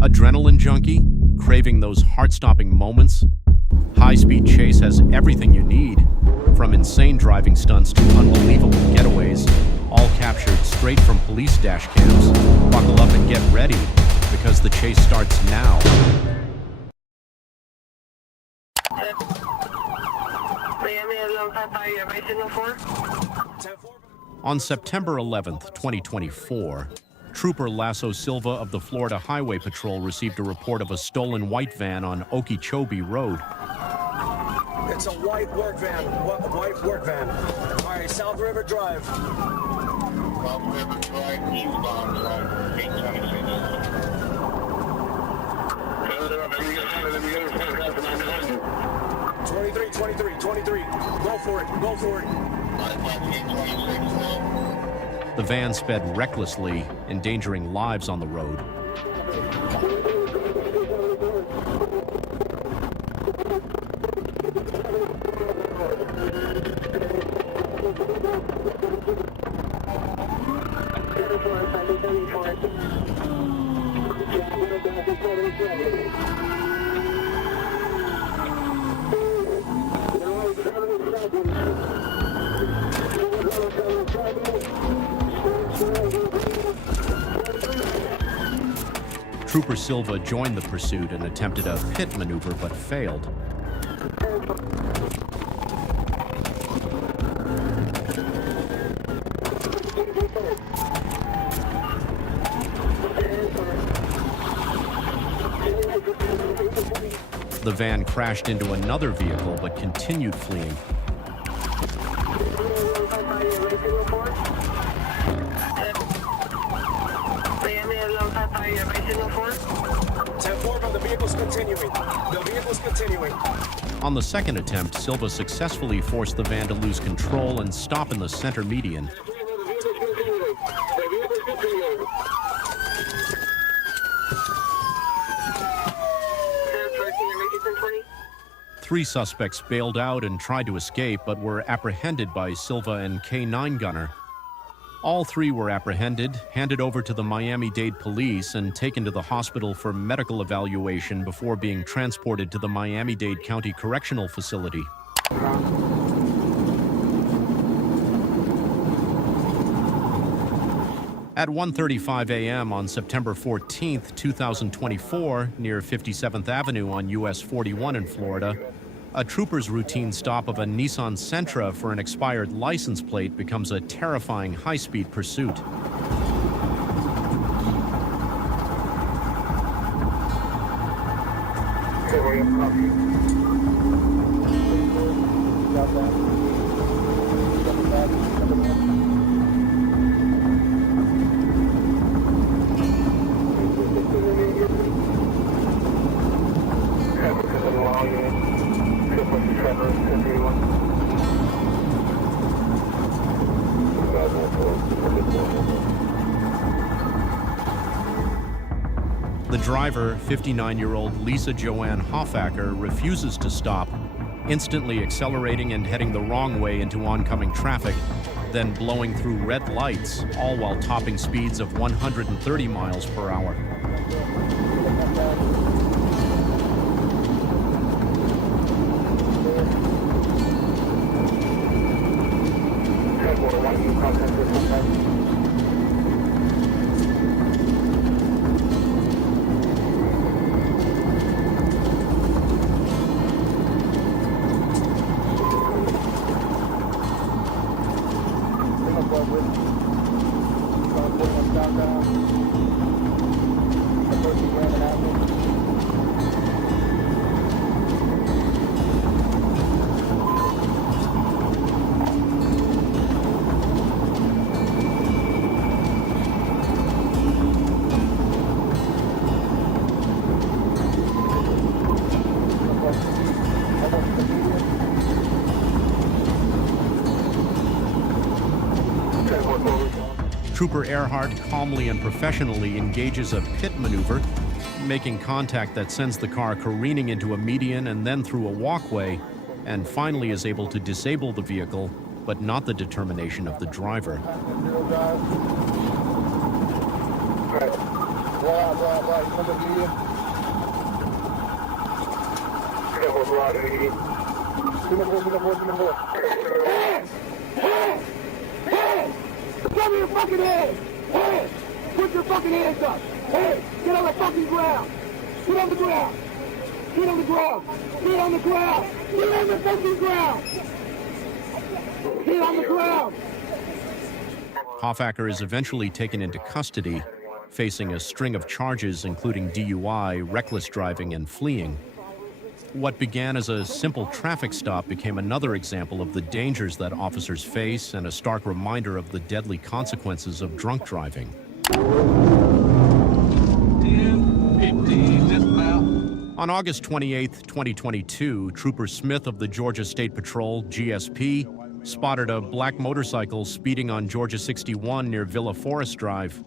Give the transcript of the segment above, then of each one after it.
Adrenaline junkie, craving those heart-stopping moments? High-speed chase has everything you need, from insane driving stunts to unbelievable getaways, all captured straight from police dash cams. Buckle up and get ready, because the chase starts now. On September 11th, 2024, Trooper Lasso Silva of the Florida Highway Patrol received a report of a stolen white van on Okeechobee Road. It's a white work van. White work van. All right, South River Drive. South River Drive, eastbound drive, 826. 23. Go for it. The van sped recklessly, endangering lives on the road. Trooper Silva joined the pursuit and attempted a pit maneuver but failed. The van crashed into another vehicle but continued fleeing. The vehicle's continuing. On the second attempt, Silva successfully forced the van to lose control and stop in the center median. Three suspects bailed out and tried to escape, but were apprehended by Silva and K-9 gunner. All three were apprehended, handed over to the Miami-Dade police, and taken to the hospital for medical evaluation before being transported to the Miami-Dade County Correctional Facility. At 1:35 a.m. on September 14, 2024, near 57th Avenue on US 41 in Florida, a trooper's routine stop of a Nissan Sentra for an expired license plate becomes a terrifying high-speed pursuit. The driver, 59-year-old Lisa Joanne Hoffacker, refuses to stop, instantly accelerating and heading the wrong way into oncoming traffic, then blowing through red lights, all while topping speeds of 130 miles per hour. Trooper Earhart calmly and professionally engages a pit maneuver, making contact that sends the car careening into a median and then through a walkway, and finally is able to disable the vehicle, but not the determination of the driver. Cover your fucking head! Hey! Put your fucking hands up! Hey! Get on the fucking ground! Get on the ground! Get on the ground! Get on the ground! Get on the fucking ground! Get on the ground! Hoffacker is eventually taken into custody, facing a string of charges including DUI, reckless driving, and fleeing. What began as a simple traffic stop became another example of the dangers that officers face and a stark reminder of the deadly consequences of drunk driving. On August 28, 2022, Trooper Smith of the Georgia State Patrol, GSP, spotted a black motorcycle speeding on Georgia 61 near Villa Forest Drive.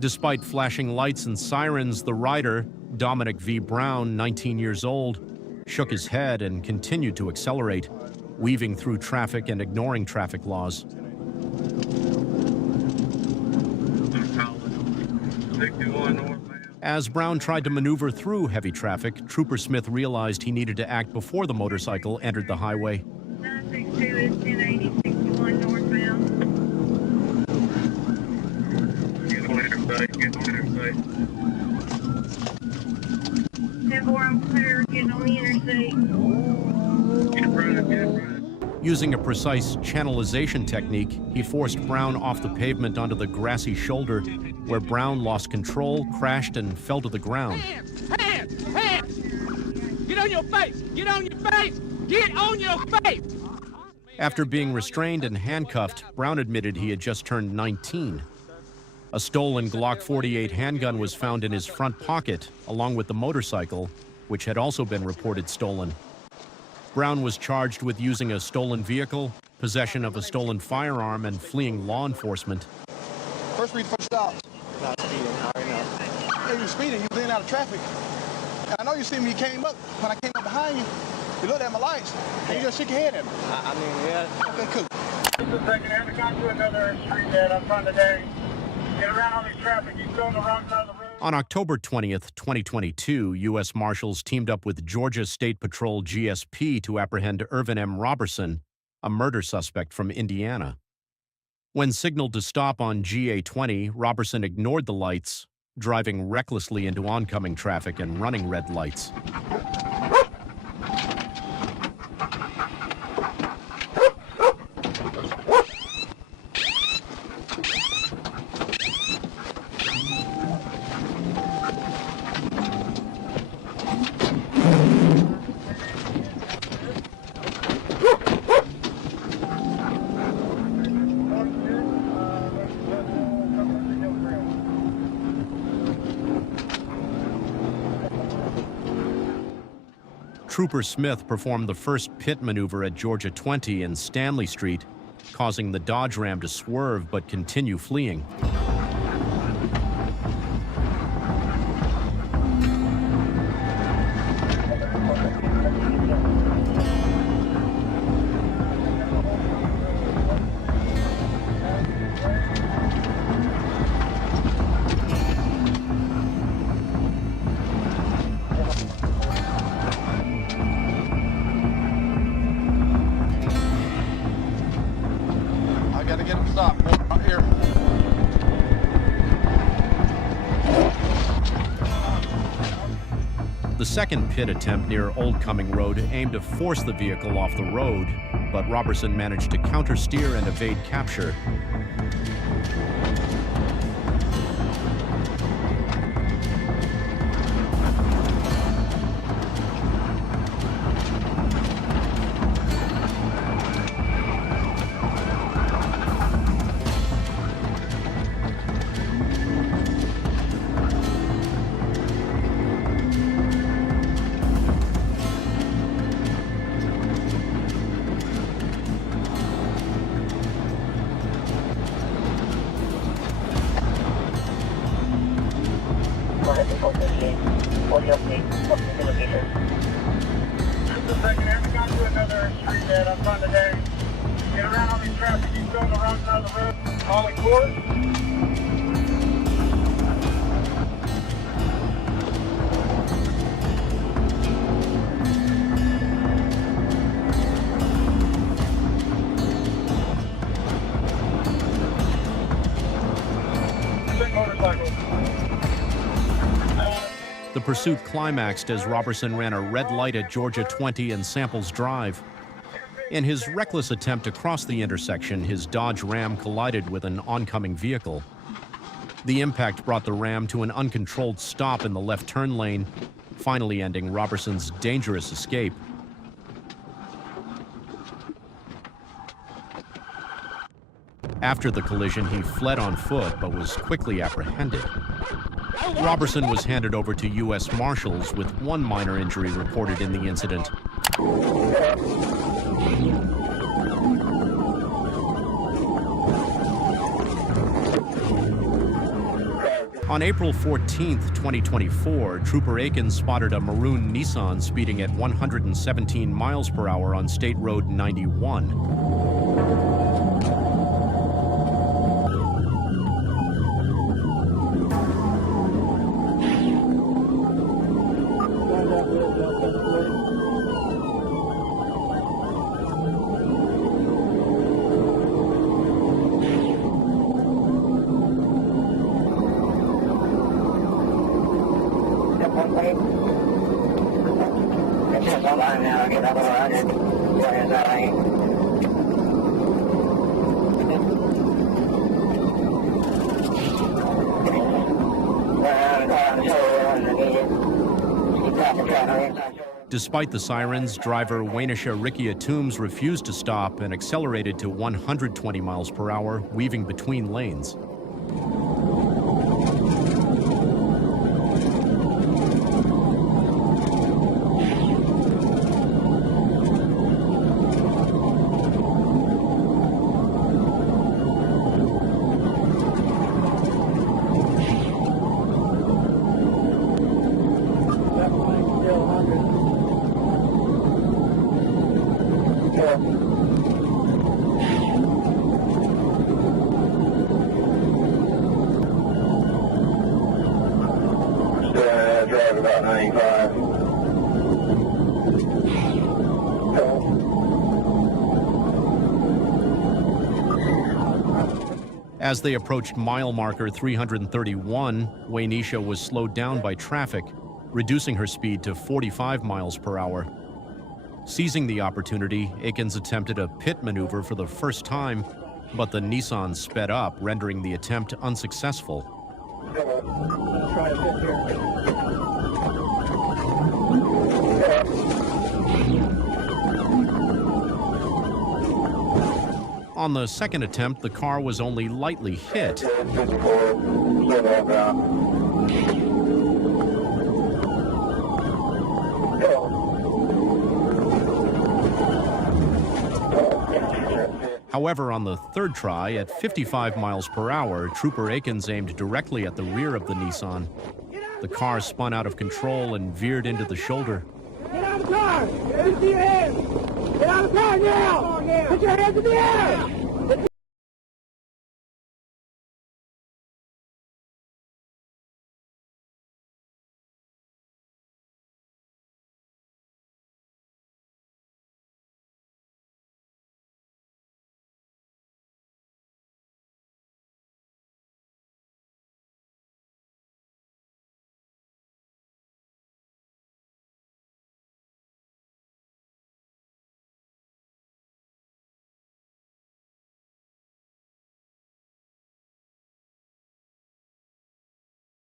Despite flashing lights and sirens, the rider, Dominic V. Brown, 19 years old, shook his head and continued to accelerate, weaving through traffic and ignoring traffic laws. As Brown tried to maneuver through heavy traffic, Trooper Smith realized he needed to act before the motorcycle entered the highway. 962 is 1080, 61 northbound. Get on interstate, get on interstate. 10-4, I'm clear, getting on the interstate. Get in front, get in front. Using a precise channelization technique, he forced Brown off the pavement onto the grassy shoulder, where Brown lost control, crashed, and fell to the ground. Hands! Hands! Hands! Get on your face! Get on your face! Get on your face! After being restrained and handcuffed, Brown admitted he had just turned 19. A stolen Glock 48 handgun was found in his front pocket, along with the motorcycle, which had also been reported stolen. Brown was charged with using a stolen vehicle, possession of a stolen firearm, and fleeing law enforcement. First read, first stop. Not speeding, I already know. Yeah, you were speeding, you was in and out of traffic. And I know you see me, you came up. When I came up behind you, you looked at my lights, and you just shook your head at me. I mean, yeah. Okay, cool. This is taking every time to another street that I'm trying today. Get around all these traffic. You go on the wrong side of the road. On October 20th, 2022, U.S. Marshals teamed up with Georgia State Patrol GSP to apprehend Irvin M. Robertson, a murder suspect from Indiana. When signaled to stop on GA20, Robertson ignored the lights, driving recklessly into oncoming traffic and running red lights. Trooper Smith performed the first pit maneuver at Georgia 20 and Stanley Street, causing the Dodge Ram to swerve but continue fleeing. Gotta get him stopped. Right here. The second pit attempt near Old Cumming Road aimed to force the vehicle off the road, but Robertson managed to countersteer and evade capture. This is taking every time to another street that I'm trying today. Get around all these traffic. You go on the wrong side of the road. Calling court. The pursuit climaxed as Robertson ran a red light at Georgia 20 and Samples Drive. In his reckless attempt to cross the intersection, his Dodge Ram collided with an oncoming vehicle. The impact brought the Ram to an uncontrolled stop in the left turn lane, finally ending Robertson's dangerous escape. After the collision, he fled on foot but was quickly apprehended. Robertson was handed over to U.S. Marshals with one minor injury reported in the incident. On April 14, 2024, Trooper Aikens spotted a maroon Nissan speeding at 117 miles per hour on State Road 91. Despite the sirens, driver Waynesha Rikia Toombs refused to stop and accelerated to 120 miles per hour, weaving between lanes. Drive about 95. As they approached mile marker 331, Waynesha was slowed down by traffic, reducing her speed to 45 miles per hour. Seizing the opportunity, Aikens attempted a pit maneuver for the first time, but the Nissan sped up, rendering the attempt unsuccessful. Let's try a pit here. On the second attempt, the car was only lightly hit. However, on the third try, at 55 miles per hour, Trooper Aikens aimed directly at the rear of the Nissan. The car spun out of control and veered into the shoulder. Get out of the car! Get your hands! Get out of the car now! Put your hands in the air!